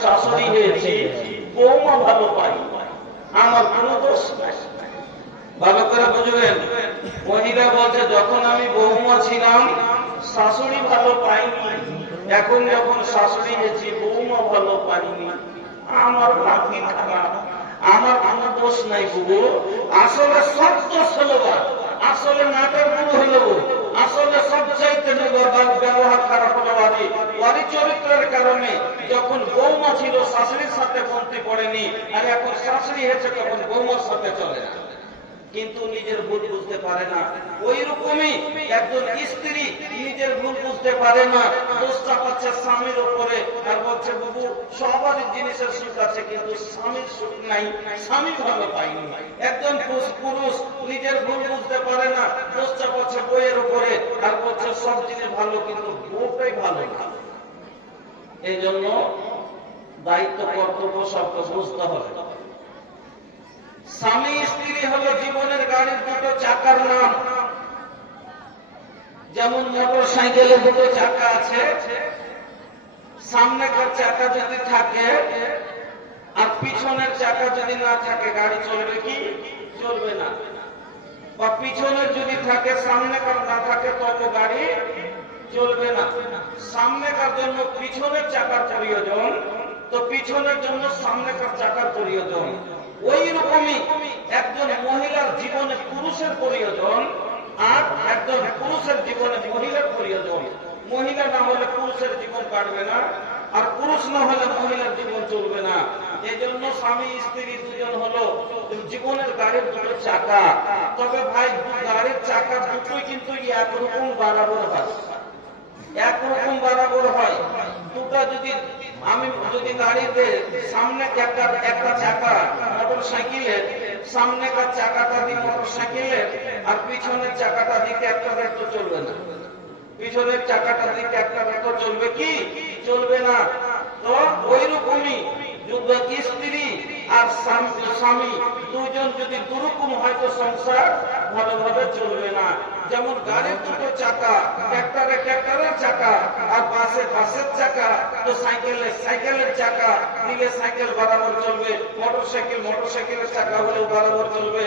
শাশুড়ি হয়েছি, বৌমা ভালো পাই, আমার কোনো দোষ নাই। ভালো করে বুঝবেন, মহিলা বলছে যখন আমি বৌমা ছিলাম শাশুড়ি ভালো পাইনি, এখন যখন শাশুড়ি হয়েছি বৌমা ভালো পাইনি, আমার লাঠি খারাপ, আমার কোনো দোষ নাই বুবু। আসলে সব দোষ হলো, আসলে নাটের গুরু হলো, আসলে সবচাইতে ব্যবহার খারাপ হলো ওয়ারি চরিত্রের কারণে। যখন বৌমা ছিল শাশুড়ির সাথে বলতে পড়েনি, আর এখন শাশুড়ি হয়েছে তখন বৌমার সাথে চলে না, কিন্তু নিজের ভুল বুঝতে পারে না। ওই রকমই একজন স্ত্রী নিজের ভুল বুঝতে পারে না, দোষটা পাচ্ছে স্বামীর উপরে, আর বলছে বাবু সবারই জিনিসের সুখ আছে কিন্তু স্বামীর সুখ নাই, স্বামী ভালো পাইনি। একজন পুরুষ নিজের ভুল বুঝতে পারে না, দোষটা পাচ্ছে বইয়ের উপরে, আর বলছে সব জিনিস ভালো কিন্তু বউটাই ভালো না। এই জন্য দায়িত্ব কর্তব্য সবকে বুঝতে হবে। স্বামী স্ত্রী হলো জীবনের গাড়ির দুটো চাকার নাম। যেমন মোটর সাইকেলে দুটো চাকা আছে, সামনেকার চাকা যদি থাকে আর পিছনের চাকা যদি না থাকে গাড়ি চলবে কি? চলবে না। বা পিছনের যদি থাকে সামনেকার না থাকে তবে গাড়ি চলবে না। সামনেকার জন্য পিছনের চাকার প্রয়োজন, তো পিছনের জন্য সামনেকার চাকার প্রয়োজন। ওই রকমই একজন মহিলার জীবনে পুরুষের প্রয়োজন, আর একজন পুরুষের জীবনে মহিলার প্রয়োজন। মহিলা না হলে পুরুষের জীবন কাটবে না, আর পুরুষ না হলে মহিলার জীবন চলবে না। এই জন্য স্বামী স্ত্রী দুজন হলো জীবনের গাড়ির দুটো চাকা। তবে ভাই গাড়ির চাকা দুটোই কিন্তু একরকম বরাবর হয়, একরকম বরাবর হয়। দুটা আমি যদি গাড়িতে সামনে একটা চাকা মোটর সাইকেলের, সামনেকার চাকাটা দিই মোটর সাইকেলের, আর পিছনের চাকাটা দিকে একটা তো চলবে না। পিছনের চাকাটা দিকে একটা তো চলবে কি? চলবে না। তো ওই রকমই স্ত্রী আর স্বামী দুজন যদি দুরকম হয় তো সংসার ভালোভাবে চলবে না। যেমন গাড়ির দুটো চাকা, ট্রাক্টরের চাকা, আর বাসের চাকা, তো সাইকেলের চাকা দিলে সাইকেল বরাবর চলবে, মোটর সাইকেলের চাকা হলেও বরাবর চলবে,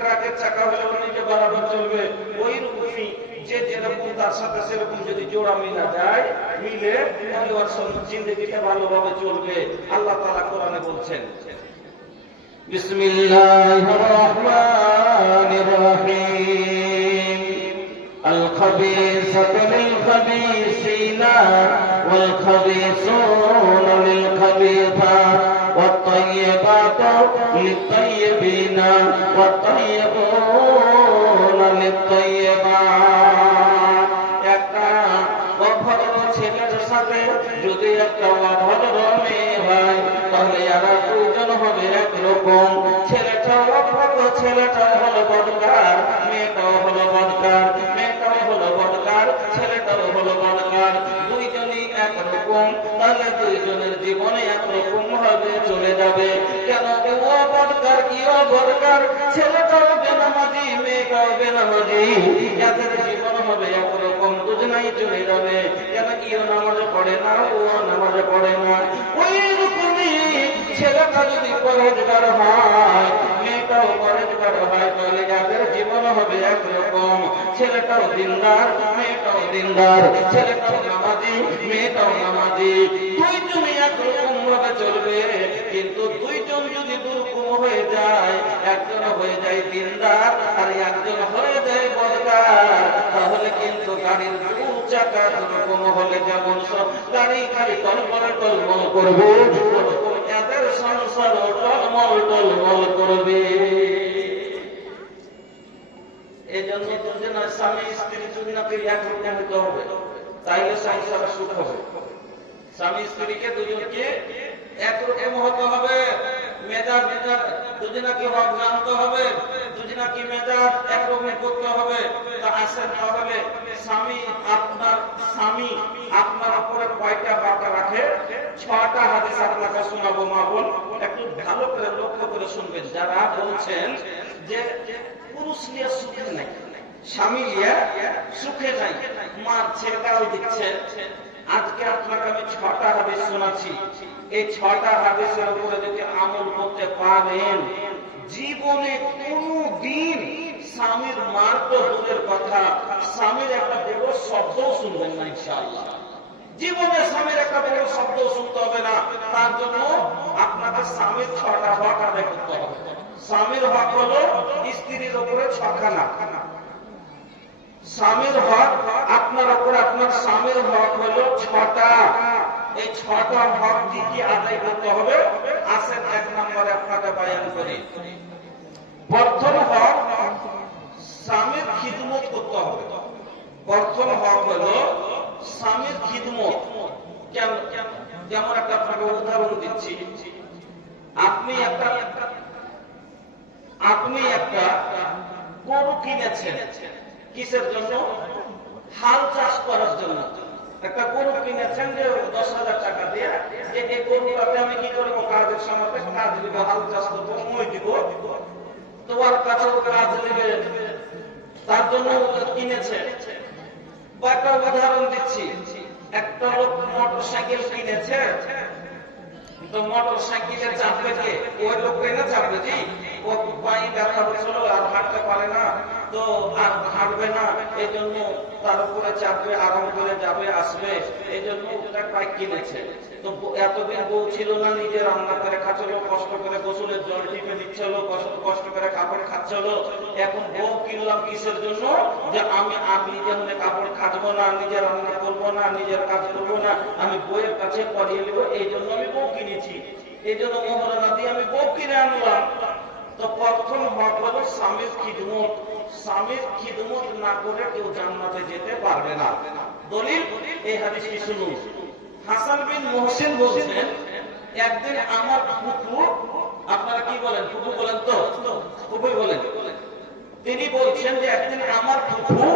ট্রাকের চাকা হলেও নিজে বরাবর চলবে। ওই রকমই যে যেরকম তার সাথে সেরকম যদি জোড়া মিলা যায়, মিলে পরিবার জিন্দগিটা ভালোভাবে চলবে। আল্লাহ তাআলা কোরআনে বলছেন, বিসমিল্লাহির রহমানির রহিম, আল খাবিসাতু লিল খাবিসিনা ওয়াল খাবিসুনা লিল খাবিসাত ওয়াত তাইয়্যিবাতু লিত তাইয়্যিবিনা ওয়াত তাইয়্যিবুনা লিত তাইয়্যিবাত। একটা অভদ্র ছেলের সাথে যদি একটা অভদ্র মেয়ে হয় তাহলে এরা দুজন হবে একরকম। ছেলেটাও অভদ্র, ছেলেটাও হলো বদকার, মেয়েটাও হলো বদকার, মেয়েটাও হলো বদকার, ছেলেটাও হলো বদকার। দুইজনই একরকম, তাহলে দুইজনের জীবনে একরকম ভাবে চলে যাবে। কেন ও বদকার কি অবদকার, ছেলেটাও বেনামাজি, মেয়েটাও বেনামাজি, এদের জীবন হবে একরকম, দুজনাই চলে যাবে। কেন ইও নামাজে পড়ে না, ও নামাজে পড়ে না। ওই রকমই ছেলেটা যদি পরেজগার হয়, মেয়েটাও পরেজগার হয়, তাহলে এদের জীবন হবে একরকম। ছেলেটাও দিনদার, মেয়েটাও দিনদার, ছেলেটাও নামাজি, মেয়েটাও নামাজি, দুইজনই একরকম ভাবে চলবে। কিন্তু দুইজন যদি দুরকম হয়ে যায়, একজন হয়ে যায় দিনদার আর একজন হয়ে যায় বদকার, তাহলে কিন্তু গাড়ির দু চাকা দুরকম হলে যেমন সব গাড়ি টলমল করবে, ওরকম এদের সংসার টলমল করবে। এই জন্য দুজনের স্বামী স্ত্রী দুজনকে একরকম হতে হবে, তাইলে সংসার সুখ হবে। স্বামী স্ত্রীকে দুজনকে একরকম হতে হবে, মেজাজ দুজনকে হক জানতে হবে, দুজনকে মেজাজ একরকম করতে হবে। তা আসেন তাহলে স্বামী আপনার উপরে কয়টা বাঁকা রাখে? 6টা হাদিস আপনাকে শোনাবো মা বোন, একটু ভালো করে লক্ষ্য করে শুনবেন। যারা বলছেন যে পুরুষ নিয়ে সুখে নাই, স্বামী নিয়ে সুখে নাই, মারছে, গাল দিচ্ছে, আজকে আপনাকে আমি 6টা হাদিস শোনাচ্ছি। এই 6টা হাদিসের উপরে যদি আমল করতে পারেন, জীবনে কোনদিন স্বামীর মার তো দূরের কথা, স্বামীর একটা বড় শব্দও শুনবেন না ইনশাআল্লাহ। জীবনে স্বামীর একটা বড় শব্দও শুনতে হবে না। তার জন্য আপনাকে স্বামীর 6টা হক আদায় করতে হবে। স্বামীর হক হলো স্ত্রীর উপরে 6খানা। স্বামীর হক আপনার উপরে, আপনার স্বামীর হক হলো 6টা। এই 6টা হক কি কি আদায় করতে হবে? আসেন 1 নম্বরে আপনাকে বয়ান করি। প্রথম হক, স্বামীর খিদমত করতে হবে। প্রথম হক হলো স্বামীর খিদমত। যেমন একটা আপনাকে উদাহরণ দিচ্ছি। আপনি একটা গরু কিনেছেন, কিসের জন্য? হাল চাষ করার জন্য। একটা গরু কিনেছেন যে 10,000 টাকা দিয়ে, যে এই গরুটাতে আমি কি করবো? কাজের সময় কাজ দিব, হাল চাষ করবো, মই দিব, তোমার কাছে কাজ নেবে, তার জন্য কিনেছে। বা একটা উদাহরণ দিচ্ছি, একটা লোক মোটর সাইকেল কিনেছে, তো মোটর সাইকেলে চাপবে কে? ওই লোকটাই না চাপবে। জি, ও পায়ে ব্যথা হচ্ছিল, আর হাঁটতে পারে না, তো আর হাঁটবে না, এই জন্য তার উপরে চাপবে, আরাম করে যাবে আসবে, এই জন্য একটা বাইক কিনেছে। তো এতদিন বউ ছিল না, নিজে রান্না করে খাচ্ছিল, কষ্ট করে গোসলের জল টিপে নিচ্ছিল, কষ্ট করে কাপড় খাচ্ছিল। এখন বউ কিনলাম কিসের জন্য? যে আমি নিজে মনে কাপড় খাটবো না, নিজে রান্না করবো না, নিজের কাজ করবো না, আমি বউয়ের কাছে পরিয়ে নেবো, এই জন্য আমি বউ কিনেছি, এই জন্য মোহরানা দিয়ে আমি বউ কিনে আনলাম। তো প্রথম হক হলো স্বামীর খিদমত। স্বামীর খিদমত না করে কেউ জান্নাতে যেতে পারবে না। দলিল এই হাদিসটি শুনুন। হাসান বিন মুহসিন বলছেন, একদিন আমার ফুফু, আপনারা কি বলেন? ফুফু বলেন তো? ফুফুই বলেন। তিনি বলছেন যে একদিন আমার ফুফু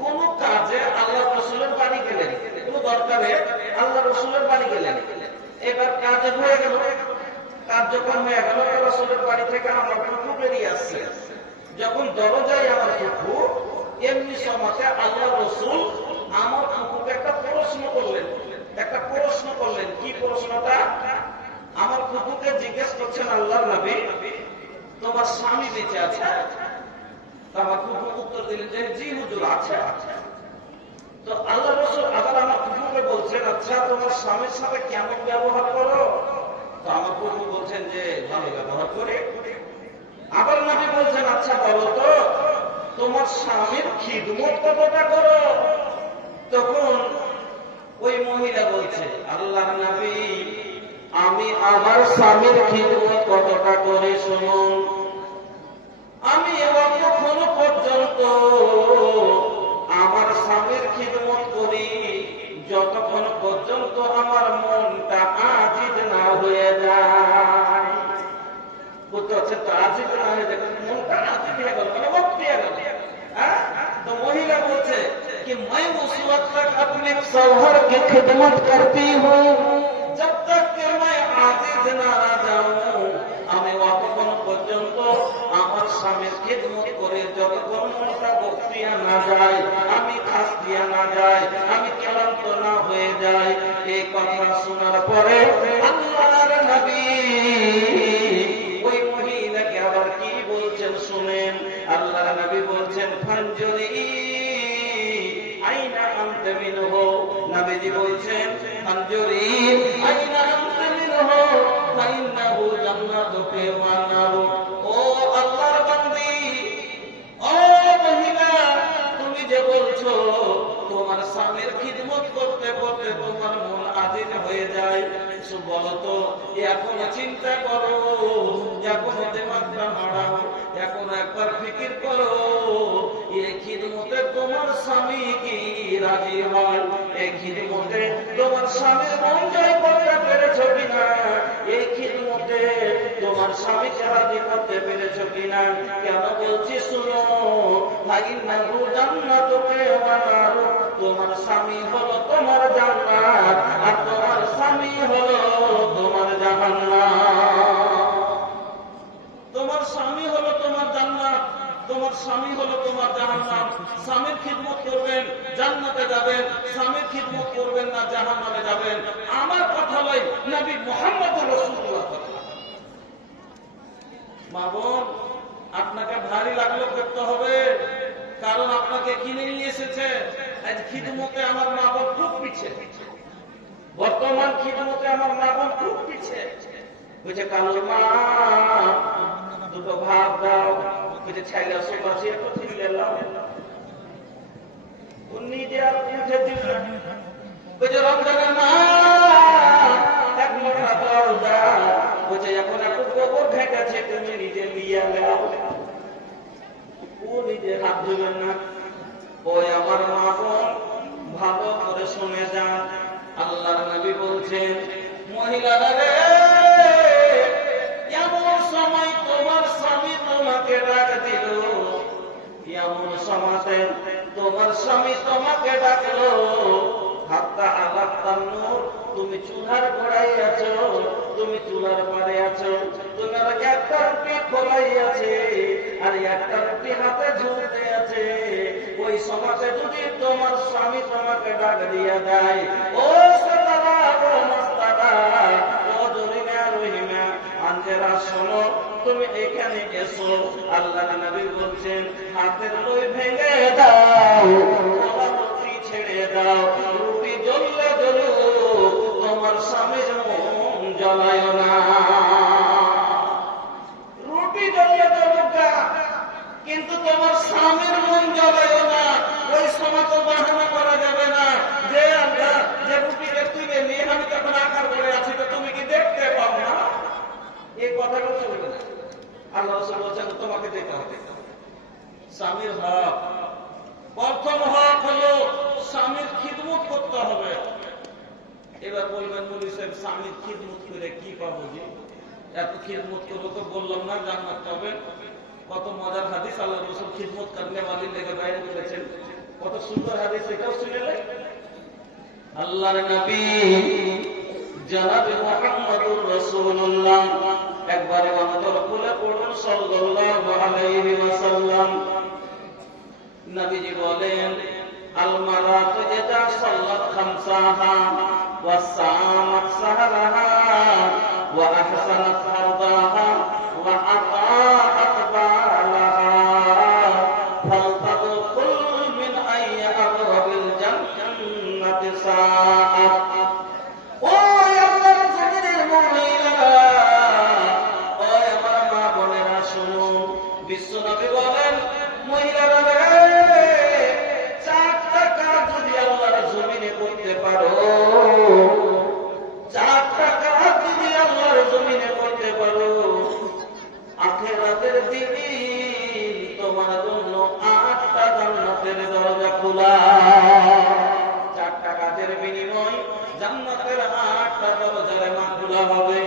কোন কাজে আল্লাহ রসুলের বাড়ি গেলেন, কোন দরকারে আল্লাহ রসুলের বাড়ি গেলেন। এবার কাজে হয়ে গেল, কার্যক্রম হয়ে গেল, রসুলের বাড়ি থেকে আমার ফুফু বেরিয়ে আসছে। যখন দরজায় আমার ফুফু, এমনি সময় আল্লাহ রসুল আমার ফুফুকে একটা প্রশ্ন করলেন। কি প্রশ্নটা? আমার ফুফুকে জিজ্ঞেস করছেন আল্লাহর নবী, তোমার স্বামী বেঁচে আছে? আমার ফুফু উত্তর দিলেন যে জি হুজুর আছে। তো আল্লাহ রসুল আবার আমার ফুফুকে বলছেন, আচ্ছা তোমার স্বামীর সাথে কেমন ব্যবহার করো? তো আমার ফুফু বলছেন যে ভালো ব্যবহার করে। আবার নবী বলছেন, আচ্ছা বলো তো তোমার স্বামীর খিদমত কতটা করো? তখন ওই মহিলা বলছে, আল্লাহর নবী আমি আমার স্বামীর খিদমত কতটা করে শুনুন। আমি এতক্ষণ পর্যন্ত আমার স্বামীর খিদমত করি যতক্ষণ পর্যন্ত আমার মনটা আজিজ না হয়ে যায়। বুঝতে পারছেন তো? আজিজ না হয়ে যায়, মনটা আজিজ হয়ে গেল, মানে মুক্তি হয়ে গেল। তো মহিলা বলছে कि मैं उस वक्त तक अपने शौहर की खिदमत करती हूँ जब तक कि मैं आजिज ना जाऊं। আমি অতক্ষণ পর্যন্ত আমার স্বামীর খিদমত করে যতক্ষণ মনটা বক্তিয়া না যায়, আমি খাস দিয়া না যায়, আমি ক্লান্ত না হয়ে যায়। এই কথা শোনার পরে আল্লাহর নবী ওই মহিলাকে আবার কি বলছেন শুনেন। আল্লাহর নবী বলছেন, ফানজুরি আইনা আনতা মিনহু। নবীজি বলছেন, ফানজুরি আইনা আনতা মিনহু ফাইন্নাহু জান্নাতুকা ওয়া নারু। ও আল্লাহর বান্দি, ও মহিলা, তুমি যে বলছো তোমার স্বামীর খিদমত করতে করতে তোমার মন আজিজ হয়ে যায়, বলো তো এখন চিন্তা করো, এখন দিমাগটা নাড়াও, এখন একবার ফিকির করো, এই খিদমতে তোমার স্বামী কি রাজি হয়? এই খিদমতে তোমার স্বামীর মন জয় করতে পেরেছ কিনা? এই খিদমতে তোমার স্বামীকে রাজি করতে পেরেছ কিনা? কেন বলছি শুনো, ফাইন্নাহু জান্নাতুকা ওয়া নারু। তোমার স্বামী হলো তোমার জান্নাত, আর তোমার স্বামী হলো তোমার জাহান্নাম। তোমার স্বামী হলো তোমার জান্নাত, তোমার স্বামী হলো তোমার জাহান্নাম। স্বামীর খিদমত করবেন, জান্নাতে যাবেন। স্বামীর খিদমত করবেন না, জাহান্নামে থেকে কিনে নিয়ে এসেছে। আজ খিদমতে আমার মা বোন খুব পিছে, বর্তমান খিদমতে আমার মা বোন খুব পিছে। বুঝে কালু মা দুটো ভাত দাও, বুঝে ছাইলা সুপাশি একটু ফিরে দাও, নিজে আর বুঝে দিল না। বুঝে রমজানের মা এক মোটা দাও দাও, বুঝে এখন একটু গোবর ঘেটেছে তুমি নিজে লিয়া দাও। ও নিজে হাত ধুবেন না। ওই আমার মা বোন ভালো করে শুনে যান, আল্লাহর নবী বলছেন মহিলারা রে, এমন সময় তোমার স্বামী তোমাকে ডাক দিল, এমন সমাজে তোমার স্বামী তোমাকে ডাকলো, হাত্তা আলাক্তান নূর, তুমি চুলার গোড়ায় আছো, তুমি চুলার পাড়ে আছো, তোমার একটা রুটি খোলাই আছে আর একটা রুটি হাতে ঝুলতে আছে। ওই সমাজে যদি তোমার স্বামী তোমাকে ডাক দিয়া দেয়, ও সাতারা ও মাস্তারা ও জরিনা রহিমা আঞ্জেরা শোনো, তুমি এখানে এসো। আল্লাহর নবী বলছেন হাতের লই ভেঙে দাও, রুটি ছেড়ে দাও, রুটি জ্বললে জ্বলুক, তোমার স্বামীর মন জ্বলায় না। রুটি জ্বললে জ্বলুক কিন্তু তোমার স্বামীর মন জ্বলায় না। ওই সময় তো বাহানা করা যাবে না যে আমরা যে রুটিকে তুলে নিয়ে আমি তখন আকার করে আছি, তো তুমি কি দেখতে পাও না? এই কথাটা চলবে না। আল্লাহ রাসূল বলেছেন তোমাকে যেতে হবে। স্বামীর হক, প্রথম হক হলো স্বামীর খিদমত করতে হবে। এবার বলবেন মৌলভী সাহেব স্বামীর খিদমত করে কি পাবো? যে এত খিদমত করবো তো বললাম না জান্নাত পাবেন। কত মজার হাদিস আল্লাহ রাসূল খিদমত করনে ওয়ালির লেগে বাইরে বলেছেন, কত সুন্দর হাদিস, এটাও শুনেলে। আল্লাহর নবী জনাবে মুহাম্মদুর রাসূলুল্লাহ একবার অন্তর খুলে পড়ুন সাল্লাল্লাহু আলাইহি ওয়াসাল্লাম। নবীজি বলেন আল মারাতু ইযা সাল্লাত খামসাহা ওয়া সামাত সাহরাহা ওয়া আহসানাত ফারদাহা ওয়া আতাআত বালাহা ফালতাদখুল মিন আইয়ি আবওয়াবিল জান্নাতি সাআত। ও আল্লাহর জমিনের মুমিনেরা, ও আমার মা বোনেরা শুনুন, বিশ্বনবী বলেন মহিলারা রে, চারটা কাজ যদি আল্লাহর জমিনে করতে পারো, চারটা কাজ যদি আল্লাহর জমিনে করতে পারো, আখিরাতের দিন তোমার জন্য 8টা জান্নাতের দরজা খোলা। চারটা কাজের বিনিময় জান্নাতের 8টা দরজার মা খোলা হবে।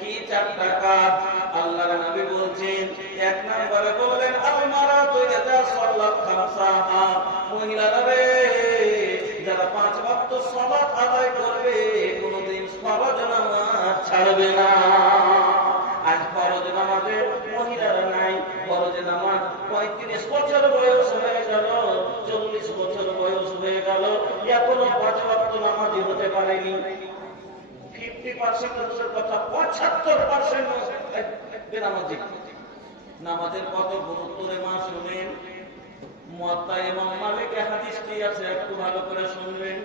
কি চারটা কাজ? আল্লাহর নবী বলছেন, এক নম্বরে বললেন আল মারাতু ইযা সাল্লাত খামসাহা, মহিলারা রে যারা 5 ওয়াক্ত সালাত আদায় করবে কোনদিন ফরজ নামাজ ছাড়বে না। আজ ফরজ নামাজে মহিলারা নাই, ফরজ নামাজ 35 বছর বয়স হয়ে গেল, 40 বছর বয়স হয়ে গেল, এখনো 5 ওয়াক্ত নামাজি হতে পারেনি। 50% কথা 75% বেনামাজি। নামাজের কত গুরুত্ব রে মা শুনেন। মুয়াত্তা ইমাম মালিকের হাদিসটি আছে, একটু ভালো করে শুনবেন।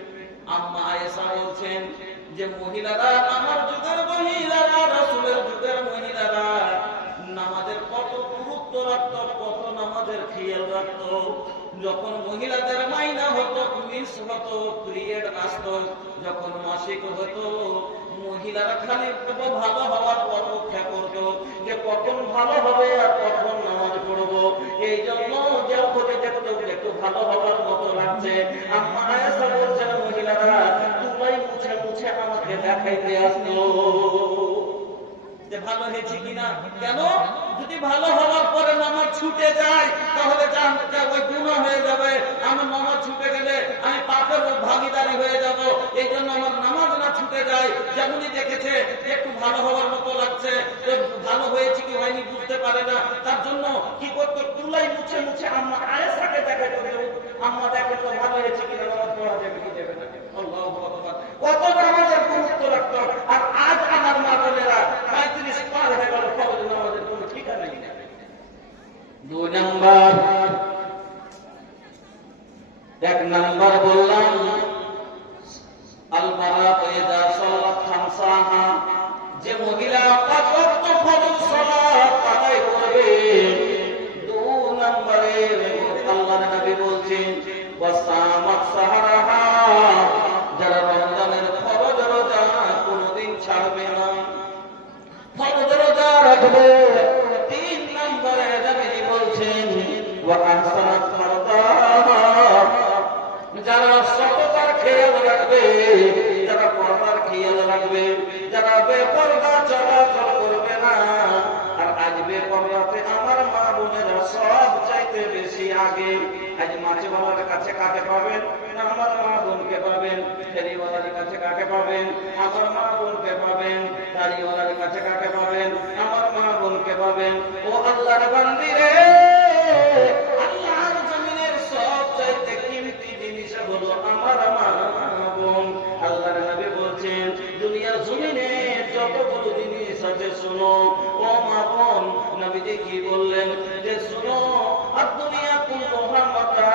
আম্মা আয়েশা বলছেন যে মহিলারা, আমার যুগের মহিলারা, রাসূলের যুগের মহিলারা নামাজের কত গুরুত্ব রাখত, কত নামাজের খেয়াল রাখত। যখন মহিলাদের মাইনা হতো, মিস হতো, পিরিয়ড আসতো, যখন মাসিক হতো, মহিলারা খালি ভালো হওয়ার অপেক্ষা করত যে কখন ভালো হবে আর কখন নামাজ পড়বো। এই জন্য যে খোঁজে দেখতো একটু ভালো হওয়ার মতো লাগছে। আম্মা আয়েশা বলছেন মহিলারা তুলাই মুছে মুছে আমাকে দেখাইতে আসতো যে ভালো হয়েছে কিনা। কেন? যদি ভালো হওয়ার পরে নামাজ ছুটে যায় তাহলে ওই গুনাহ হয়ে যাবে। আমার নামাজ ছুটে গেলে আমি পাপের ভাগীদারি হয়ে যাব। এই জন্য আমার নামাজ না ছুটে যায়। যেমনই দেখেছে একটু ভালো হওয়ার মতো লাগছে, ভালো হয়েছে কি হয়নি বুঝতে পারে না, তার জন্য কি করতো তুলাই মুছে মুছে আম্মা আয়েশাকে দেখাইতো, আম্মা দেখে তো ভালো হয়েছে কিনা, নামাজ পড়া যাবে কি যাবে না। আল্লাহু আকবার। কত নামাজের গুরুত্ব রাখতো। আর আজ আমার মা বোনেরা 35 পার হয়ে গেল, ফরজ নামাজের কোনো ঠিকানা নেই। 2 নাম্বার যে মহিলা 5 ওয়াক্ত ফরজ সালাত আদায় করবে, 2 নম্বরে আল্লাহর নবী বলছেন ওয়াসামাত সাহারাহা, যারা রমজানের ফরজ রোজা কোনদিন ছাড়বে না, ফরজ রোজা রাখবে। 3 নম্বরে নবী বলছেন ওয়া আহসানাত ফারদাহা, যারা সততার খেয়াল রাখবে, যারা পর্দার খেয়াল রাখবে, যারা বেপরদা চলাচল করবে না। আর আজ বেপরদাতে আমার মা বোনেরা সব চাইতে বেশি আগে। আজ মাছওয়ালার কাছে কাকে পাবেন? না আমার মা বোনকে পাবেন। ফেরিওয়ালার কাছে কাকে পাবেন? আমার মা বোনকে পাবেন। গাড়িওয়ালার কাছে কাকে পাবেন? আমার মা বোনকে পাবেন। ও আল্লাহর বান্দি রে, আল্লাহর জমিনের সব চাইতে কিমতি জিনিস হলো আমার মা বোন। আল্লাহর নবী বলছেন দুনিয়ার জমিনে যতগুলো জিনিস আছে শোনো ও মা বোন। নবীজি কি বললেন যে শোনো, আর দুনিয়া কুল্লুহা মাতা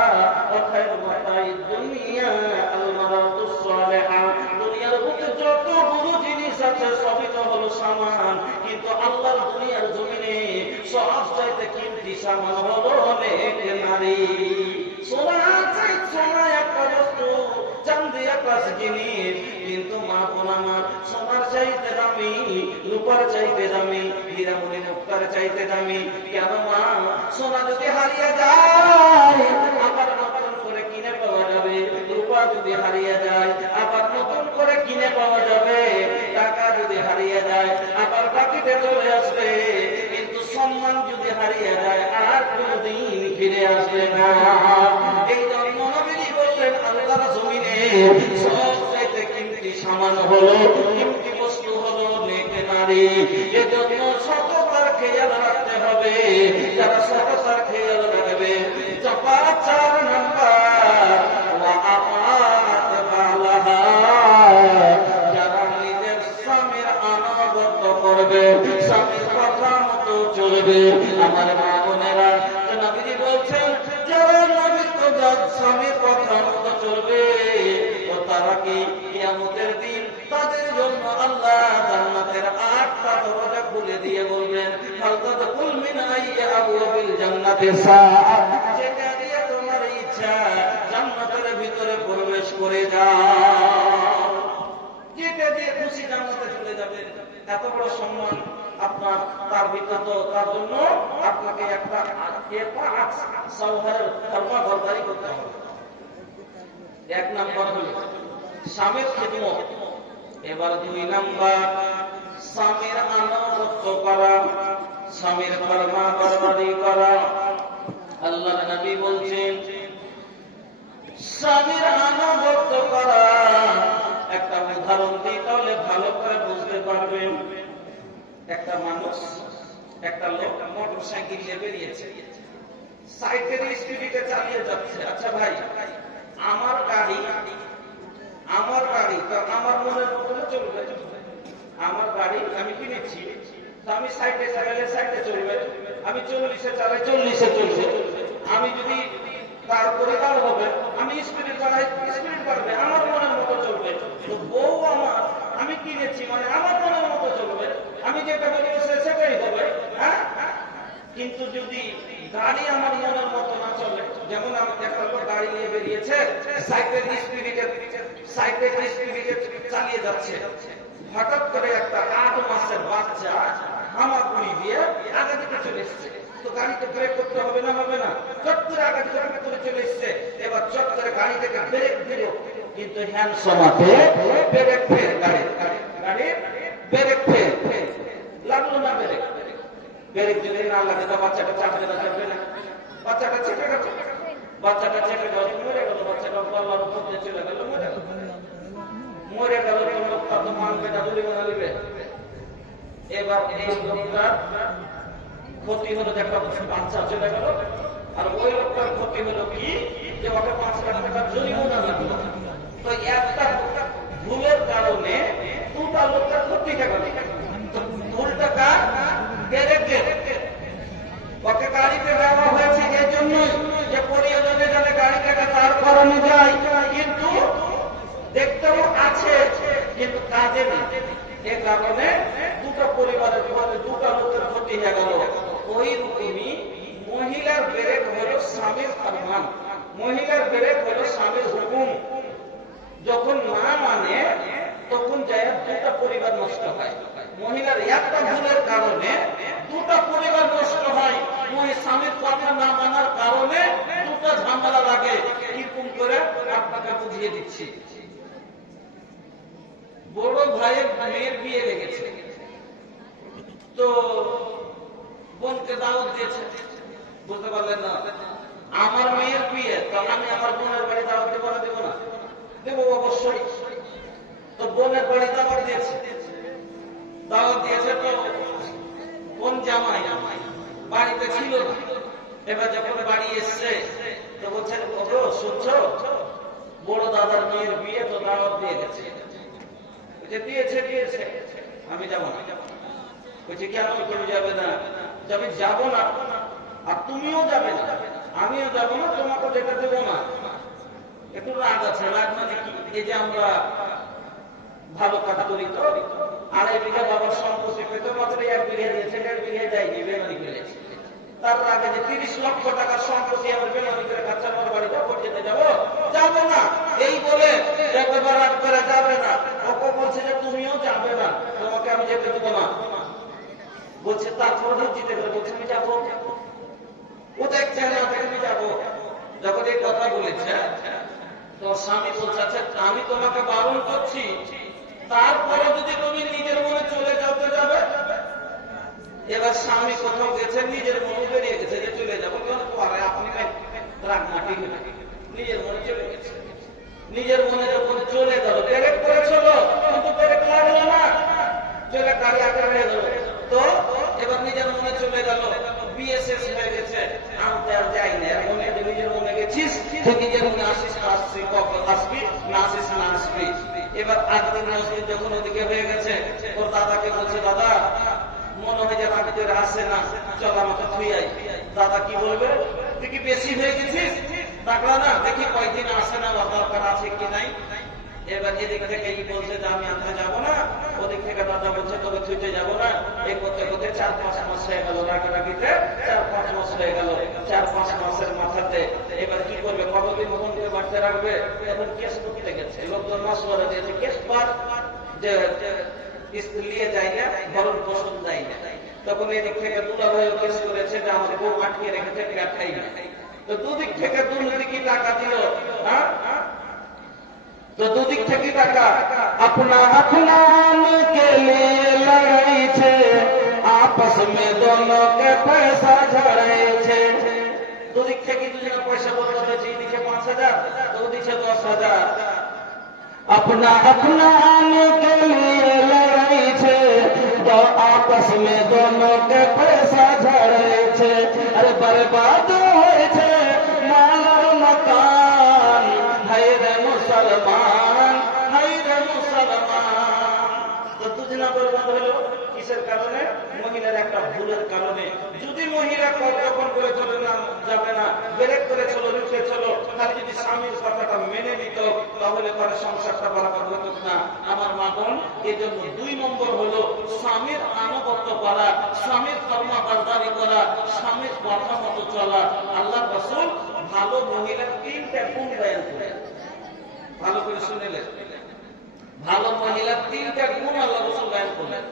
ওয়া খায়রু মাতাইদ দুনিয়া আল মারাতুস সালিহা, দুনিয়ার বুকে যতগুলো জিনিস আছে সবই তো হলো সামান, কিন্তু আল্লাহর দুনিয়ার জমিনে সব চাইতে কিমতি সামান হলো নেক নারী। সোনা চাই, সোনা একটা বস্তু, চাঁদি একটা জিনিস, কিন্তু মা বোন আমার সোনার চাইতে দামি, রূপার চাইতে দামি, হীরামণি মুক্তার চাইতে দামি। কেন মা? সোনা যদি হারিয়ে যায় আবার নতুন করে কিনে পাওয়া যাবে, রূপা যদি হারিয়ে যায় আবার নতুন করে কিনে পাওয়া যাবে, টাকা যদি হারিয়ে যায় আবার বাকিতে চলে আসবে, কিন্তু সম্মান যদি হারিয়ে যায় আর কোনদিন ফিরে আসবে না। এই জন্য নবীজি বললেন আল্লাহর জমিনে সব চাইতে কিমতি সামান হলো, কিমতি বস্তু হলো নেক নারী। এজন্য সততার খেয়াল রাখতে হবে। যারা সততার খেয়াল রাখবে, 4 নাম্বার ওয়া আতাত বালাহা, যারা নিজের স্বামীর আনুগত্য করবে, স্বামীর কথা মতো চলবে। আমার মা বোনেরা, নবীজি বলছেন যারা নবীর স্বামীর কথা মতো চলবে ও তারা কি কিয়ামতের দিন তাদের জন্য আল্লাহ জান্নাতের 8টা দরজা খুলে দিয়ে বলবেন ফালতাদখুল মিন আইয়ি আবওয়াবিল জান্নাতি শাআ, যেটা দিয়ে তোমার ইচ্ছা জান্নাতের ভিতরে প্রবেশ করে যাও, যেটা দিয়ে খুশি জান্নাতে চলে যাবে। এত বড় সম্মান আপনার, তার ভিতরে তো তার জন্য আপনাকে একটা ফরমাবরদারি করতে হবে। 1 নাম্বার হলো স্বামীর খিদমত। এবার 2 নাম্বার স্বামীর আনুগত্য করা, স্বামীর ফরমাবরদারি করা। আল্লাহর নবী বলছেন স্বামীর আনুগত্য করা। একটা উদাহরণ দিই তাহলে ভালো করে বুঝতে পারবেন। একটা মানুষ, একটা লোক মোটরসাইকেল নিয়ে বেরিয়েছে, সাইকেল স্পিডে চালিয়ে যাচ্ছে। আচ্ছা ভাই, আমার গাড়ি তো আমার মনের মতো চলবে। আমার গাড়ি আমি কিনেছি, তো আমি সাইডে চালালে সাইডে চলবে, আমি 40-এ চালাই 40-এ চলবে। আমি যদি তারপরে তার হবে, আমি স্পিডে চালাই স্পিড বাড়বে, আমার মনের মতো চলবে। তো বউ আমার, আমি কিনেছি মানে আমার মনের মতো চলবে, আমি যেটা বলি সেটাই হবে। হ্যাঁ, কিন্তু যদি গাড়ি আমার মনের মতো না চলে, যেমন আমি একটা লোক গাড়ি নিয়ে বেরিয়েছে, সাইকেল স্পিডে চালিয়ে যাচ্ছে, হঠাৎ করে একটা 8 মাসের বাচ্চা হামাগুড়ি দিয়ে আগে দিকে চলে এসছে। তো গাড়িতে ব্রেক করতে হবে না, হবে না? চট করে আগে দিকে চলে এসছে। এবার চট করে গাড়ি থেকে ব্রেক দিল, কিন্তু হ্যান্ড সমাতে ব্রেক ফেল, গাড়ি ব্রেক ফেল, লাগলো না ব্রেক। ব্রেক যদি না লাগে তো বাচ্চাটা চাপবে না, চাপবে না, বাচ্চাটা চেপে গেল, বাচ্চাটা চেপে গেল, মরে গেল, বাচ্চাটা গলার উপর দিয়ে চলে গেল, মরে গেল। লোকটা তো মানবে না, দূরে মনে নেবে। এবার এই লোকটার ক্ষতি হলো যে একটা বাচ্চা চলে গেল, আর ওই লোকটার ক্ষতি হলো কি যে ওকে 5 লাখ টাকা জরিমানা লাগলো। তো একটা ভুলের কারণে 2টা লোকটার ক্ষতি হয়ে গেল। ভুলটা কার? ব্রেকের। ওকে গাড়িতে দেওয়া হয়েছে এই জন্যই যে প্রয়োজনে যাতে গাড়িটাকে দাঁড় করানো যায়, কিন্তু দেখতেও আছে কিন্তু কাজে নেই। এ কারণে দুটো পরিবারের ক্ষতি, দুটো লোকের ক্ষতি হয়ে গেল। ওই রকমই মহিলার ব্রেক হলো স্বামীর ফরমান, মহিলার ব্রেক হলো স্বামীর হুকুম। যখন না মানে তখন যায় দুটা পরিবার নষ্ট হয়। মহিলার একটা ভুলের কারণে দুটা পরিবার নষ্ট হয়। স্বামীর কথা না মানার কারণে দুটা ঝামেলা লাগে। কিরকম করে আপনাকে বুঝিয়ে দিচ্ছি। বড় ভাইয়ের মেয়ের বিয়ে লেগেছে, তো বোনকে দাওয়াত দিয়েছে। বুঝতে পারলেন না? আমার মেয়ের বিয়ে, তো আমি আমার বোনের বাড়ি দাওয়াত দেবো না? দেবো না, দেবো অবশ্যই। তো বোনের বাড়ি দাওয়াত দিয়েছে, দাওয়াত দিয়েছে। তো বোন জামাই বাড়িতে ছিল না। এবার যখন বাড়ি এসছে তো বলছে, ওগো শুনছো, বড় দাদার মেয়ের বিয়ে, তো দাওয়াত দিয়ে গেছে। দিয়েছে দিয়েছে, আমি যাবো না। বলছে কেন তুমি যাবে না? আমি যাবো না, আর তুমিও যাবে না, আমিও যাবো না, তোমাকে যেতে দেবো না। একটু রাগ আছে। রাগ মানে কি? এই যে আমরা ভালো কাজ করি, তো 2.5 বিঘা বাবার সম্পত্তি পেত, মাত্র 1 বিঘা দিয়েছে, 1.5 বিঘা যায়নি, বেমানি করেছে। তার আগে যে 30 লক্ষ টাকার সম্পত্তি আমার বেমানি করে কাছে আমার বাড়িতে যেতে যাবো, যাবো না এই বলে একবার রাগ করে যাবে না। ওকে বলছে যে তুমিও যাবে না, তোমাকে আমি যেতে দেবো না। বলছে তারপর জিতে গেলে বলছে আমি যাবো, ও দেখছে না আমি যাবো। যখন এই কথা বলেছে তো স্বামী বলছে, আচ্ছা আমি তোমাকে বারণ করছি, তারপরে যদি তুমি নিজের মনে চলে যাতে যাবে। এবার স্বামী কোথাও গেছে, নিজের মনে বেরিয়ে গেছে যে চলে যাবো। কেন পারে আপনি রাগ মাটি নিজের মনে চলে গেছে। নিজের মনে যখন চলে গেল, ব্রেক করেছিল কিন্তু ব্রেক লাগলো না, চলে গাড়ি আগে হয়ে গেল। তো এবার নিজের মনে চলে গেল, বিয়ে শেষ হয়ে গেছে, আমি আর যাই না। এখন নিজের মনে গেছিস, নিজের মনে আসিস না আসবি, কখন আসবি না আসিস না আসবি। এবার 8 দিন 9 দিন যখন ওদিকে হয়ে গেছে, ওর দাদাকে বলছে, দাদা মনে হয় যে আমি তোর আসে না, চল আমাকে থুই আই। দাদা কি বলবে, তুই কি বেশি হয়ে গেছিস, ডাকলা না, দেখি কয়েকদিন আসে না, দরকার আছে কি নাই। এবার এদিক থেকে এই বলছে যে আমি আনতে যাবো না, ওদিক থেকে দাদা বলছে তবে ছুটে যাবো না। এই করতে করতে 4-5 মাস হয়ে গেল, রাগারাগিতে 4-5 মাস হয়ে গেল। 4-5 মাসের মাথাতে এবার কি করবে, কতদিন বোনকে বাড়তে রাখবে। এখন কেস করতে গেছে, লোকজন মাস করে দিয়েছে, কেস পার যে নিয়ে যায় না, ভরণ পোষণ যায় না। তখন এদিক থেকে দুলাভাই কেস করেছে যে আমার বউ আটকে রেখেছে, খাই না। তো দুদিক থেকে দুর্নীতি টাকা দিল, হ্যাঁ, तो दुदिक थकी टाका अपना अपना के लिए लड़ाई छे, आपस में दोनों के पैसा झड़े छे। दुदिक थकी दूसरा पैसा बोलते तो जी दिखे 5,000, तो दिखे 10,000। अपना अपना के लिए लड़ाई छे, तो आपस में दोनों के पैसा झड़े छे। अरे बर्बाद होए छे माल मकान, है रे मुसलमान, है रे मुसलमान। तो দুজনা বরবাদ হলো কিসের কারণে? মহিলার একটা ভুলের কারণে। যদি মহিলা যখন করে চলে না যাবে না, ব্রেক করে চলো, রুখে চলো, খালি যদি স্বামীর কথাটা মেনে নিত, তাহলে পরে সংসারটা বরাবর হতো না। আমার মা বোন, এই জন্য 2 নম্বর হলো স্বামীর আনুগত্য করা, স্বামীর ফরমাবরদারি করা, স্বামীর কথা মতো চলা। আল্লাহ রাসূল ভালো মহিলার 3টা গুণ বয়ান করেন। ভালো করে শুনেলেন, ভালো মহিলার 3টা গুণ আল্লাহ রাসূল বয়ান করলেন।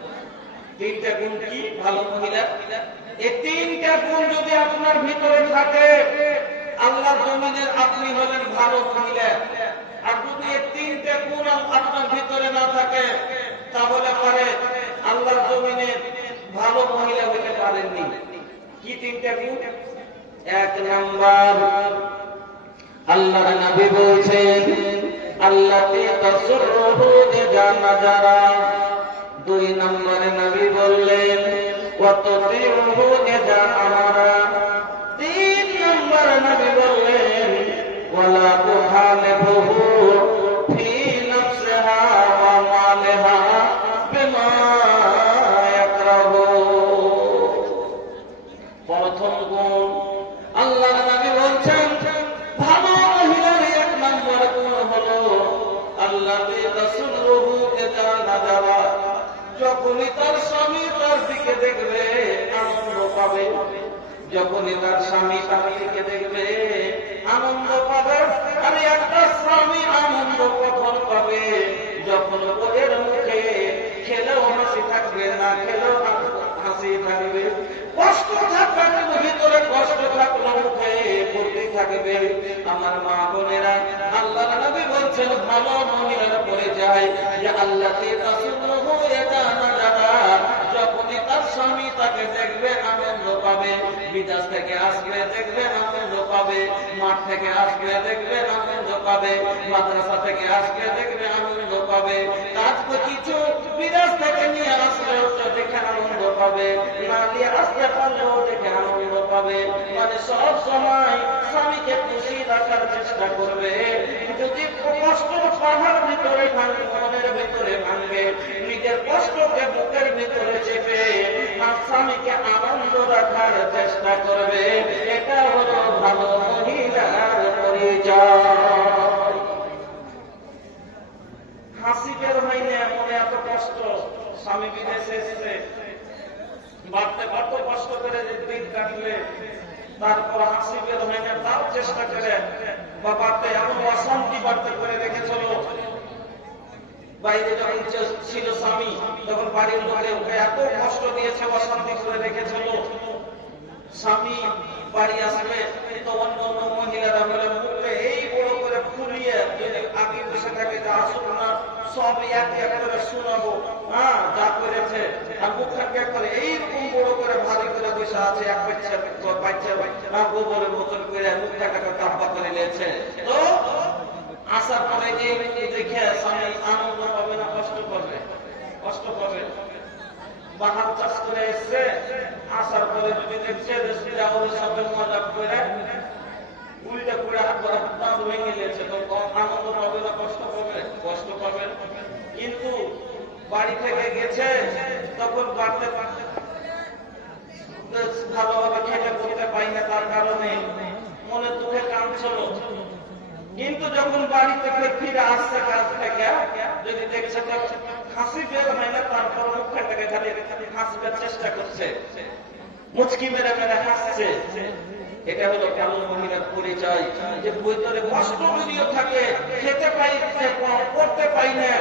3টা গুণ কি ভালো মহিলার? এই 3টা গুণ যদি আপনার ভিতরে থাকে, আল্লাহর জমিনের আপনি হলেন ভালো মহিলা। আর যদি এই 3টা গুণ আপনার ভিতরে না থাকে, তাহলে পরে আল্লাহর জমিনের ভালো মহিলা হতে পারেননি। কি 3টা গুণ? 1 নাম্বার, আল্লাহর নবী বলছেন আল্লাতি তাসররু জানা যারা। 2 নম্বরে নবী বললেন ওয়াতুতিউহু ইযা আমারা। 3 নম্বরে নবী বললেন ওয়ালা তুহালিবুহু ফি নাফসিহা ওয়া মালিহা বিমা ইয়াকরাহু। প্রথম গুণ, আল্লাহর নবী বলছেন ভালো মহিলার 1 নম্বর গুণ হলো আল্লাতি তাসররু ইযা নাযারা। যখনই তার স্বামী তার দিকে দেখবে আনন্দ পাবে, যখনই তার স্বামী তার দিকে দেখবে আনন্দ পাবে। আর একটা স্বামী আনন্দ কখন পাবে? যখন ওদের মুখে খেলেও হাসি থাকবে, না খেলেও হাসি থাকবে। কষ্ট থাকবে ভিতরে, কষ্ট থাকলো মুখে ফুর্তি থাকবে। আমার মা বোনেরা, আল্লাহ নবী বলছেন ভালো মহিলার পরিচয় যে আল্লাহকে রাসূল হয়ে জানা যারা যখনই তার স্বামী তাকে দেখবে আনন্দ পাবে, বিদেশ থেকে আসবে দেখবে আনন্দ পাবে, মাঠ থেকে আসবে দেখবে আনন্দ পাবে, মাদ্রাসা থেকে আসবে দেখবে আনন্দ পাবে, কাজ কিছু বিদেশ থেকে নিয়ে আসলেও দেখে আনন্দ পাবে, না দিয়ে আসতে পারলেও দেখে আনন্দ পাবে। মানে সব সময় স্বামীকে খুশি রাখার চেষ্টা করবে। যদি কষ্ট পাহাড় ভিতরে ভাঙবে, মনের ভিতরে ভাঙবে, নিজের কষ্টকে বুকের ভিতরে চেপে আর স্বামীকে আনন্দ রাখার চেষ্টা করবে। এটা হলো ভালো মহিলার পরিচয়। হাসি বের হয়নি, মনে এত কষ্ট, স্বামী বিদেশে এসেছে, বাড়তে কত কষ্ট করে দিন কাটলে তারপর হাসি বের হয় না, তার চেষ্টা করে বাবাতে এমন অশান্তি বাড়তে করে রেখেছিল। বাইরে যখন ছিল স্বামী, তখন বাড়ির লোকে ওকে এত কষ্ট দিয়েছে, অশান্তি করে রেখেছিল। স্বামী বাড়ি আসবে তো অন্য অন্য মহিলারা বলে মুখে এই বড় করে ফুলিয়ে যদি আগে বসে থাকে যে আসুক না সব এক এক করে শোনাবো, হ্যাঁ যা করেছে, আর মুখটা করে এইরকম বড় করে ভারী করে বসে আছে, এক বাচ্চা গোবরের মতন করে মুখটাকে কাব্বা করে নিয়েছে। তো আসার পরে যে দেখে স্বামী আনন্দ পাবে না কষ্ট পাবে? কষ্ট পাবে। বাহার চাষ করে এসছে, আসার পরে যদি দেখছে সবের মজা করে উল্টা করে দাঁত ভেঙে নিয়েছে, তো আনন্দ পাবে না কষ্ট পাবে? কষ্ট পাবে। কিন্তু বাড়ি থেকে গেছে তখন বাড়তে পারতে ভালোভাবে খেতে করতে পাই না, তার কারণে মনে দুঃখে কাঁদছিল। কিন্তু যখন বাড়ি থেকে ফিরে আসছে কাজ থেকে, যদি দেখছে হাসি বের হয় না, তারপর মুখটা থেকে খালি হাসবার চেষ্টা করছে, মুচকি মেরে মেরে হাসছে। এটা হলো ভালো মহিলার পরিচয়। যে ভিতরে কষ্ট যদিও থাকে, খেতে পাই করতে পাই না,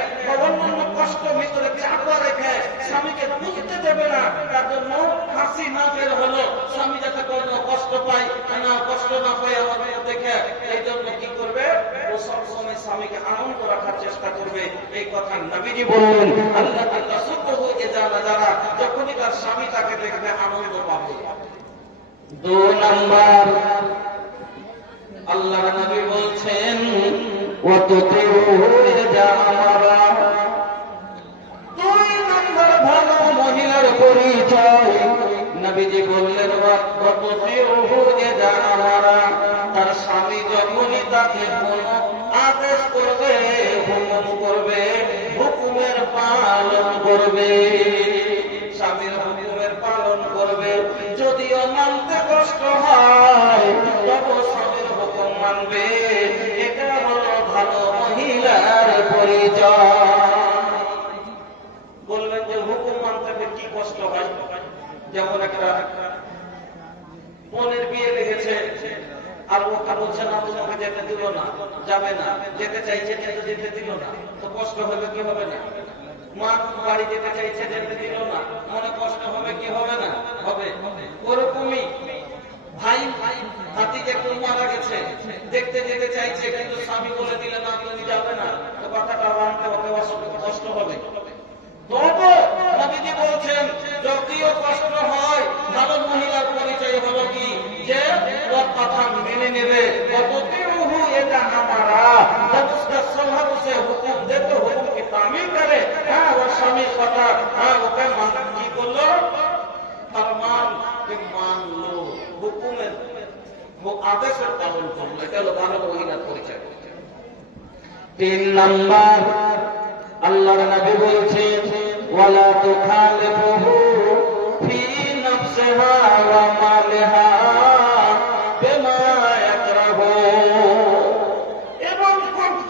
অন্যান্য কষ্ট ভিতরে চাপা রেখে স্বামীকে বুঝতে দেবে না, তার জন্য হাসি না বের হলো, স্বামী যাতে কোনো কষ্ট পায় না, কষ্ট না পায় আমাদের দেখে, এই জন্য কি করবে? ও সবসময় স্বামীকে আনন্দ রাখার চেষ্টা করবে। এই কথা নবীজি বললেন, আল্লাহ রাসূল হয়ে যারা যখনই তার স্বামী তাকে দেখবে আনন্দ পাবে। 2 নাম্বার, আল্লাহ নবী বলছেন ভালো মহিলার পরিচয়। নবীজি বললেন তার স্বামী যখনই তাকে কোন আদেশ করবে, হুকুম করবে, হুকুমের পালন করবে, স্বামীর হুকুমের পালন করবে। যদিও মানতে কষ্ট হয় তবু স্বামীর হুকুম মানবে। এটা হলো ভালো মহিলার পরিচয়। বলবেন যে হুকুম মানতে কি কষ্ট হয়? যেমন একটা বোনের বিয়ে লেগেছে, আর ওটা বলছে না তোমাকে যেতে দিল না, যাবে না, যেতে চাইছে কিন্তু যেতে দিল না, তো কষ্ট হবে কি হবে না? মা বাড়ি যেতে চাইছে, যেতে দিল না, মনে কষ্ট হবে কি হবে না? হবে। ওরকমই ভাই ভাতিজা কেউ মারা গেছে, দেখতে যেতে চাইছে কিন্তু স্বামী বলে দিলে না তুমি যাবে না, তো কথাটা মানতে ওকে কষ্ট হবে। তবু নবীজি বলছেন যদিও কষ্ট হয়, ভালো মহিলার পরিচয় হলো কি? যে ওর কথা মেনে নেবে। এটা हमारा जब उसका स्वभाव उसे हुकुम दे तो हुकुम की तामील करे। हाँ वो স্বামীর কথা, हाँ ওকে কি বললো? ফরমান কে মান লো, হুকুমের আদেশের পালন করলো। এটা হলো ভালো মহিলার পরিচয়। 3 নাম্বার, আল্লাহর নবী বলছেন ওয়ালা তুখালিফুহু ফি নাফসিহা ওয়া মালিহা বিমা ইয়াকরাহু। এবং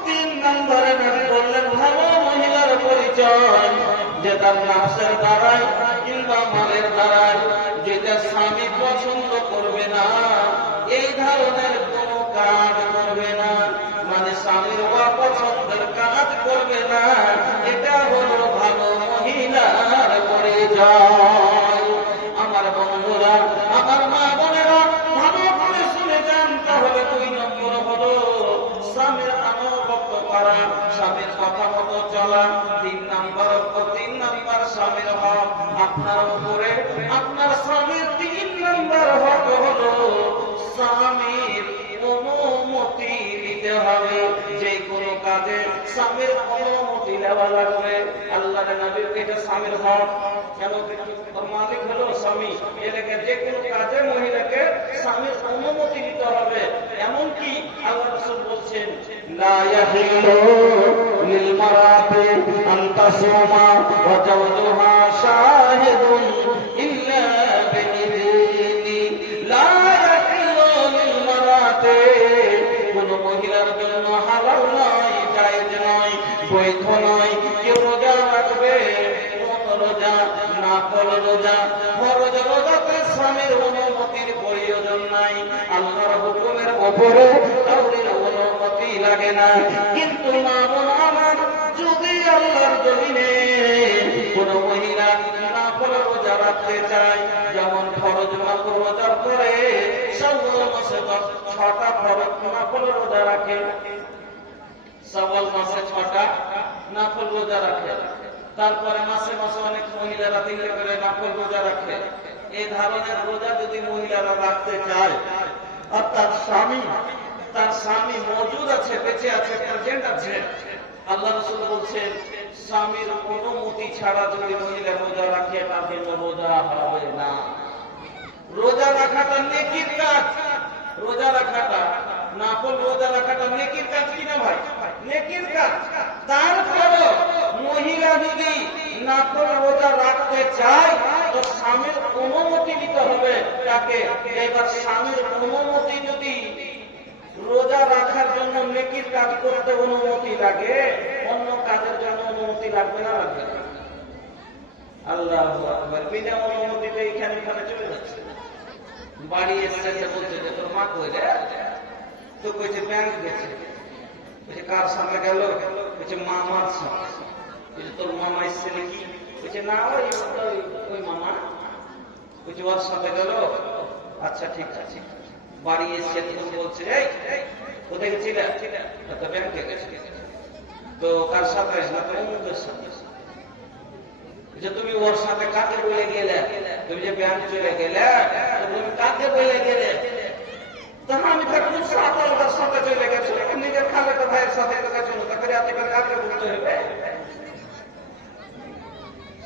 3 নম্বরে নবী বললেন ভালো মহিলার পরিচয় যে তার নফসের দ্বারা দ্বারাই কিংবা মালের দ্বারাই যেটা স্বামী পছন্দ করবে না এই ধরনের কোন কাজ করবে না, মানে স্বামীর অপছন্দের কাজ করবে না, এটা হলো ভালো মহিলার পরিচয়। আমার বন্ধুরা, আমার মা বোনেরা, ভালো করে শুনে যান। তাহলে 2 নম্বর হলো স্বামীর আনুগত্য করা, স্বামীর কথা মতো চলা। 3 নম্বর স্বামীর হক আপনার উপরে, আপনার স্বামীর 3 নম্বর হক হলো স্বামীর অনুমতি নিতে হবে। যে কোনো কাজে স্বামীর অনুমতি নেওয়া লাগবে। আল্লাহর নবীর এটা স্বামীর হক। কেন? ওর মালিক হলো স্বামী, এলাকা যে কোনো কাজে মহিলাকে স্বামীর অনুমতি নিতে হবে। এমনকি আল্লাহ রাসূল বলছেন, লা ইয়াহিল্লু লিল মারাতি আন তাসুমা ওয়া জাওজুহা শাহিদুন ইল্লা বিইذনি। লা ইয়াহিল্লু লিল মারাতি, কোন মহিলার জন্য হালাল নয়, জায়েজ নয়, বৈধ নয় যে রোজা রাখবে। রোজা নাফল রোজা, ফরজ রোজাতে স্বামীর অনুমতির প্রয়োজন নাই। আল্লাহর হুকুমের উপরে কাউরির অনুমতি লাগে না। কিন্তু মা বোন আমার, যদি আল্লাহর জমিনে কোন মহিলা নাফল রোজা রাখতে চায়, যেমন ফরজ নাফল রোজার পরে শাওয়াল মাসে 6টা ফরজ নাফল রোজা রাখে, শাওয়াল মাসে 6টা নাফল রোজা রাখে, তারপরে মাসে মাসে অনেক মহিলারা 3টা করে নাফল রোজা রাখে। এই ধরনের রোজা যদি মহিলারা রাখতে চায়, আর তার স্বামী মজুদ আছে, বেঁচে আছে, প্রেজেন্ট আছে, আল্লাহ রাসূল বলছেন স্বামীর অনুমতি ছাড়া যদি মহিলা রোজা রাখে তার জন্য রোজা হবে না। রোজা রাখাটা নেকির কাজ, রোজা রাখাটা নাফল রোজা রাখাটা নেকির কাজ কিনা ভাই? নেকির কাজ। তারপরও মহিলা যদি নাফল রোজা রাখতে চায় তো স্বামীর অনুমতি নিতে হবে তাকে। এবার স্বামীর অনুমতি যদি রোজা রাখার জন্য নেকির কাজ করতে অনুমতি লাগে, অন্য কাজের জন্য অনুমতি লাগবে না? লাগবে না। আল্লাহু আকবার। বিনা অনুমতিতে এখানে চলে যাচ্ছে। বাড়ি এসে বলছে যে তোর মা কই রে? তো কইছে ব্যাংক গেছে। বলছে কার সামনে গেল? বলছে মামার সামনে। বলছে তোর মামা এসছে নাকি? বলছে না, ওই মামা। বলছে ওর সাথে গেল? আচ্ছা ঠিক আছে। বাড়ি এসে তখন বলছে এই কোথায় গেছিল? তো ব্যাংকে গেছে। তো কার সাথে? না তো অমুকের সাথে। যে তুমি ওর সাথে কাকে বলে গেলে? তুমি যে ব্যাংক চলে গেলে, তুমি কাকে বলে গেলে? তখন আমি তখন 7 আলগার সাথে চলে গেছো, নিজের খালাতো ভাইয়ের সাথে গেছো, তাকে এতবার কাকে বলতে হবে?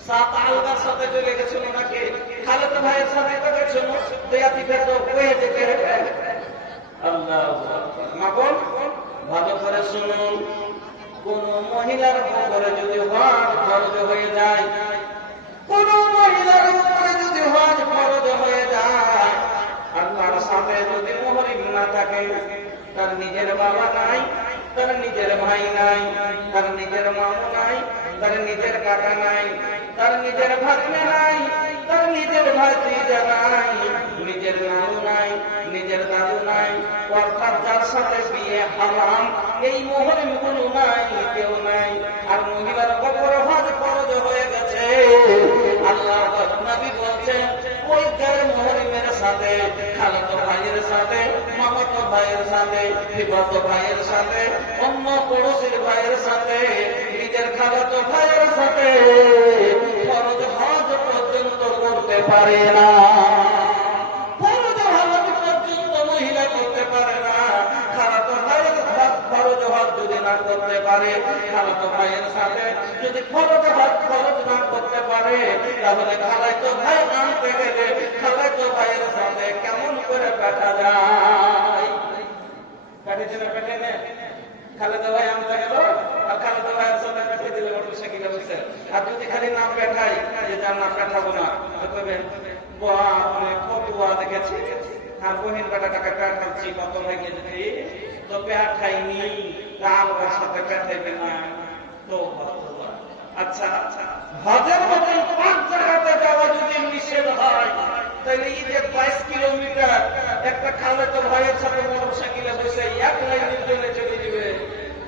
7 আলগার সাথে চলে গেছো নাকি খালাতো ভাইয়ের সাথে গেছো? তো এতবার তো কয়ে যেতে হবে। আল্লাহু আকবার। মাগন ভালো করে শুনুন, কোন মহিলার উপরে যদি হজ ফরজ হয়ে যায়, কোন মহিলার উপরে যদি হজ ফরজ হয়ে যায়, আর তার সাথে যদি মুহরিম না থাকে, তার নিজের বাবা নাই, তার নিজের ভাই নাই, তার নিজের মামু নাই, তার নিজের কাকা নাই, তার নিজের ভাগ্নে নাই, তার নিজের ভাতিজা নাই, নিজের নানু নাই, নিজের দাদু নাই, অর্থাৎ যার সাথে বিয়ে হারাম, এই মুহরিম গুলো নাই, কেউ নাই। আর মহিলার উপরে হজ ফরজ হয়ে গেছে, আল্লাহর নবী বলছেন ওই গায়ের মুহরিমের সাথে, খালাতো ভাইয়ের সাথে, মামাতো ভাইয়ের সাথে, ফুফাতো ভাইয়ের সাথে, অন্য পড়োশির ভাইয়ের সাথে, নিজের খালাতো ভাইয়ের সাথে ফরজ হজ পর্যন্ত করতে পারে না। ফরজ হজ পর্যন্ত মহিলা করতে পারে না। খালাতো ভাইয়ের ফরজ হজ যদি না করতে পারে, খালাতো ভাইয়ের সাথে যদি ফরজ হজ ফরজ না করতে পারে, তাহলে খালাতো ভাই আনতে গেলে খালাতো ভাইয়ের সাথে কেমন করে পেটা যায়? পেটেছে না পেটে নে? খালাতো ভাই আনতে গেল আর খালাতো ভাইয়ের সাথে পেটে দিলে মোটরসাইকেলে বসে। আর যদি খালি না পেটাই, যে না পেটাবো না, ফতুয়া দেখেছি, আর বহিন বেটাটাকে পেটাচ্ছি, কত ভেঙে দিচ্ছি, তো পেটাইনি, আলগার সাথে পেটাইবে না। তো আচ্ছা, হজের মতন 5 জায়গাতে যাওয়া যদি নিষেধ হয়, তাহলে এই যে 22 কিলোমিটার একটা খালেতো ভাইয়ের সাথে মোটরসাইকেলে বসে এক লাইনের জন্য চলে যাবে,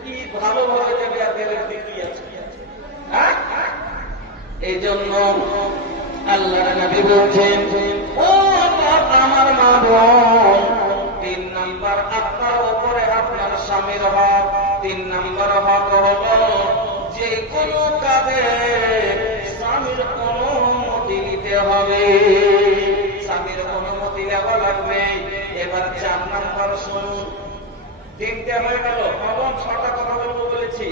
কি ভালোভাবে যাবে আর গেলের দিকে আছে। এই জন্য আল্লাহ নবী বলছেন, ও আমার মা বোন, 3 নাম্বার আপনার উপরে আপনার স্বামীর হক। 3 নাম্বার হক হলো যে কোনো কাজে স্বামীর অনুমতি নিতে হবে, স্বামীর অনুমতি নেওয়া লাগবে। এবার 4 নাম্বার শুনুন, 3টে হয়ে গেল, 6টা কথা বলবো বলেছি,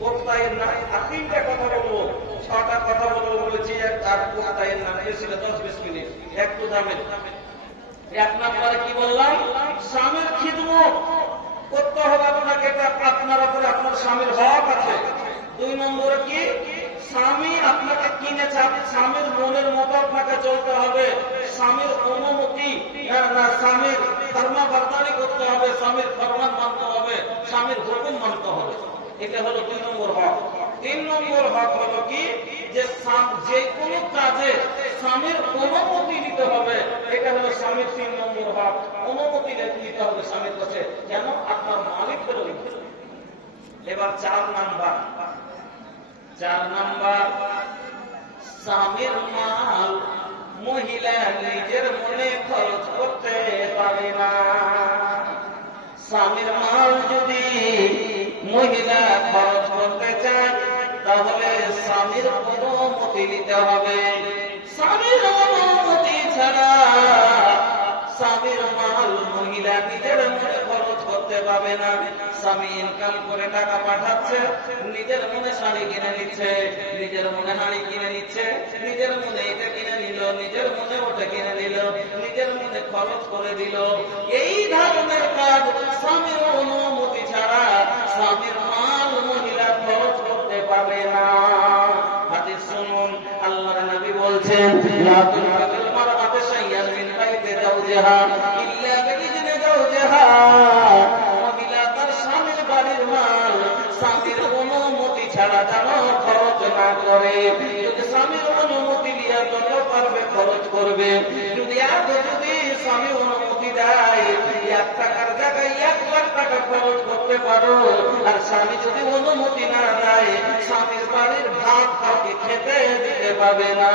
কোথায় না 3টে কথা বলবো, 6টা কথা বলবো বলেছি। আর কোথায় না ছিল 10-20 মিনিট, একটু দামের। 1 নম্বরে কি বললাম? স্বামীর খিদমত করতে হবে আপনাকে, এটা আপনার উপরে আপনার স্বামীর হক আছে। 2 নম্বরে কি? স্বামী আপনাকে কিনেছে, স্বামীর মনের মতো আপনাকে চলতে হবে, স্বামীর অনুমতি না, স্বামীর ফরমাবরদারি করতে হবে, স্বামীর ফরমান মানতে হবে, স্বামীর হুকুম মানতে হবে। এটা হলো 2 নম্বর হক। 3 নম্বর হক হলো কি? যে যে কোনো কাজে স্বামীর অনুমতি নিতে হবে। এটা হলো স্বামীর 3 নম্বর হক। অনুমতি নিতে হবে স্বামীর কাছে, যেন আপনার মালিক হলো। এবার 4 নাম্বার, স্বামীর মাল মহিলা নিজের মনে খরচ করতে পারে না। স্বামীর মাল যদি মহিলা খরচ করতে চায়, তাহলে স্বামীর অনুমতি নিতে হবে। স্বামীর অনুমতি ছাড়া স্বামীর মাল মহিলা নিজের মনে খরচ করতে পারবে না। স্বামী ইনকাম করে টাকা পাঠাচ্ছে, নিজের মনে শাড়ি কিনে নিচ্ছে, নিজের মনে হাড়ি কিনে নিচ্ছে, নিজের মনে এটা কিনে নিল, নিজের মনে ওটা কিনে নিল, নিজের মনে খরচ করে দিল। এই ধরনের কাজ স্বামীর অনুমতি ছাড়া স্বামীর মাল মহিলা খরচ করতে পারবে না। হাদিস শুনুন, আল্লাহর নবী বলছেন, লা তুনফিকুল মারআতু শাইআন মিন বাইতি যাওজিহা ইল্লা বিইذনি যাওজিহা। মহিলা তার স্বামীর বাড়ির মাল স্বামীর অনুমতি ছাড়া যেন খরচ না করে। যদি স্বামীর অনুমতি নিয়ে যত পারবে খরচ করবে। যদি স্বামী অনুমতি দেয়, 1 টাকার জায়গায় 1 লাখ টাকা খরচ করতে পারো। আর স্বামী যদি অনুমতি না দেয়, স্বামীর বাড়ির ভাত কাউকে খেতে দিতে পারবে না।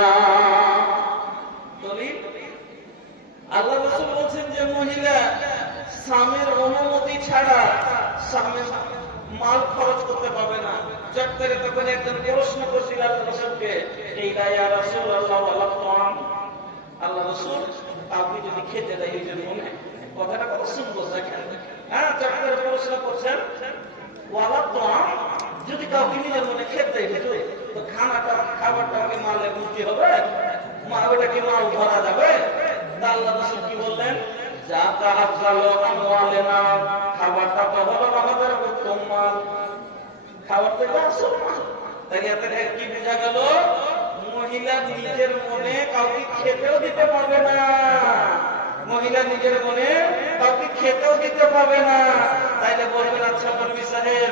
আল্লাহ রাসূল বলছেন যে মহিলা স্বামীর অনুমতি ছাড়া স্বামীর মাল খরচ করতে পারবে না। চট করে তখন একজন প্রশ্ন করছিল আল্লাহ রাসূলকে, এই ইয়া রাসূলুল্লাহ আল্লাহ রাসূল, আপনি যদি খেতে দেয় এই জন্য কথাটা কত সুন্দর দেখেন। চট করে প্রশ্ন করছেন, ওয়ালা তোয়াম, যদি কাউকে নিজের মনে খেতে দেয়, তো খাবারটা কি মালের মুক্তি হবে? ওটা কি মাল ধরা যাবে? আল্লাহ রাসূল কি বললেন? যা তাআজ্জালু আমওয়ালিনা, খাবারটা তো হলো আমাদের উত্তম মাল, খাবারটা তো আসল মাল। তাই এতে কি বোঝা গেল? মহিলা নিজের মনে কাউকে খেতেও দিতে পারবে না, মহিলা নিজের মনে কাউকে খেতেও দিতে পারবে না। তাইলে বলবেন, আচ্ছা মৌলভী সাহেব,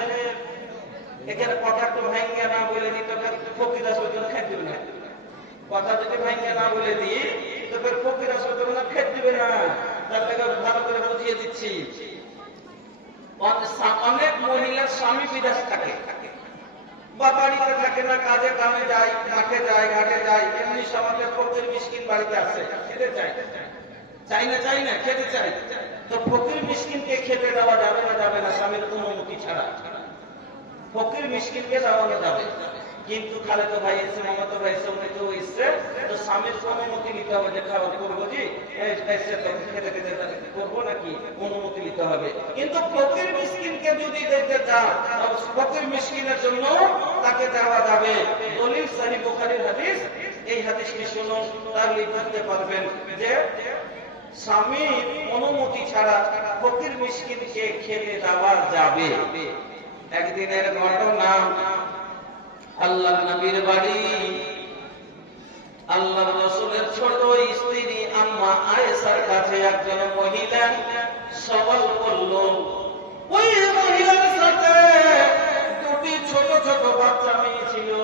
এখানে কথা একটু ভাঙ্গে না বলে দিই তো ফকির আসবে খেতে দিবে না। কথা যদি ভাঙ্গে না বলে দিই তো ফকির আসবে খেতে দিবে না। তাহলে ভালো করে বুঝিয়ে দিচ্ছি, অনেক মহিলার স্বামী বিদেশ থাকে বা বাড়িতে থাকে না, কাজে কামে যায়, মাঠে যায়, ঘাটে যায়, এমনি সমাজের ফকির মিসকিন বাড়িতে আসে, খেতে চায়, চাই না খেতে চাই। তো ফকির মিসকিনকে খেতে দেওয়া যাবে না, যাবে না স্বামীর অনুমতি ছাড়া। ফকির মিসকিনকে দেওয়ানো যাবে, কিন্তু খালেতো ভাই এসে, মামাতো ভাই এসে, উনি তো এসছে, তো স্বামীর অনুমতি নিতে হবে যে খাবার করবো, জি খেতে খেতে করবো নাকি, অনুমতি নিতে হবে। কিন্তু ফকির মিসকিনকে যদি দেখতে চাও, ফকির মিসকিনের জন্য তাকে দেওয়া যাবে। দলিল সহিহ বুখারীর হাদিস, এই হাদিসটি শুনুন, তাহলে বুঝতে পারবেন যে স্বামীর অনুমতি ছাড়া ফকির মিসকিনকে খেতে দেওয়া যাবে। একদিনের ঘটনা, আল্লাহ নবীর বাড়ি, আল্লাহ রাসূলের ছোট স্ত্রী আম্মা আয়েশার কাছে একজন মহিলা সওয়াল করলেন।